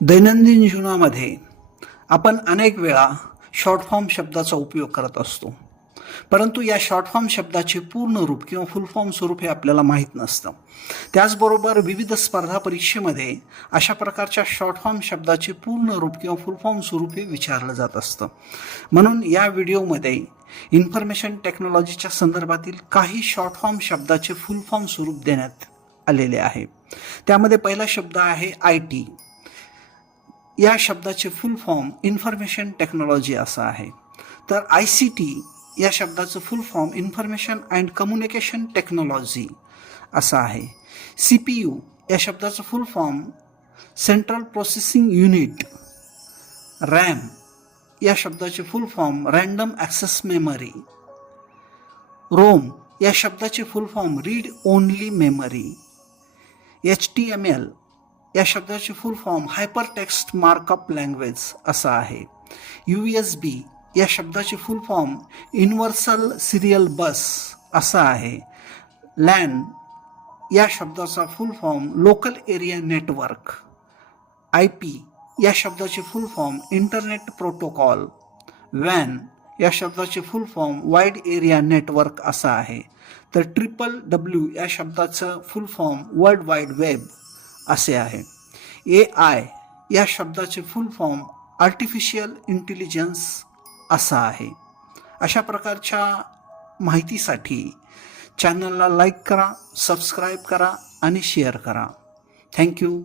दैनंदिन जीवनामध्ये आपण अनेक वेळा शॉर्ट फॉर्म शब्दाचा उपयोग करत असतो, परंतु या शॉर्ट फॉर्म शब्दाचे पूर्ण रूप किंवा फुल फॉर्म स्वरूप हे आपल्याला माहीत नसतं. त्याचबरोबर विविध स्पर्धा परीक्षेमध्ये अशा प्रकारच्या शॉर्ट फॉर्म शब्दाचे पूर्ण रूप किंवा फुल फॉर्म स्वरूप हे विचारलं जात असतं. म्हणून या व्हिडिओमध्ये इन्फॉर्मेशन टेक्नॉलॉजीच्या संदर्भातील काही शॉर्ट फॉर्म शब्दाचे फुल फॉर्म स्वरूप देण्यात आलेले आहे. त्यामध्ये पहिला शब्द आहे IT. या शब्दाचे फुल फॉर्म इन्फॉर्मेशन टेक्नॉलॉजी असा आहे. तर ICT या शब्दाचं फुल form information and communication technology असा आहे. CPU या शब्दाचं फुल form central processing unit. RAM या शब्दाचे फुल form random access memory. ROM या शब्दाचे फुल form read only memory. HTML या शब्दाचे फुल form hyper text markup language असा आहे. USB या शब्दाचे फुल फॉर्म युनिव्हर्सल सिरियल बस असा आहे. LAN या शब्दाचा फुल form local area network. IP या शब्दाचे फुल फॉर्म इंटरनेट प्रोटोकॉल. WAN या शब्दाचे फुल फॉर्म वाईड एरिया नेटवर्क असा आहे. तर WWW या शब्दाचं फुल फॉर्म वर्ल्ड वाईड वेब असे आहे. AI या शब्दाचे फुल फॉर्म आर्टिफिशियल इंटेलिजन्स असा आहे. अशा प्रकारच्या माहितीसाठी चॅनलला लाईक करा, सबस्क्राईब करा आणि शेअर करा. थँक्यू.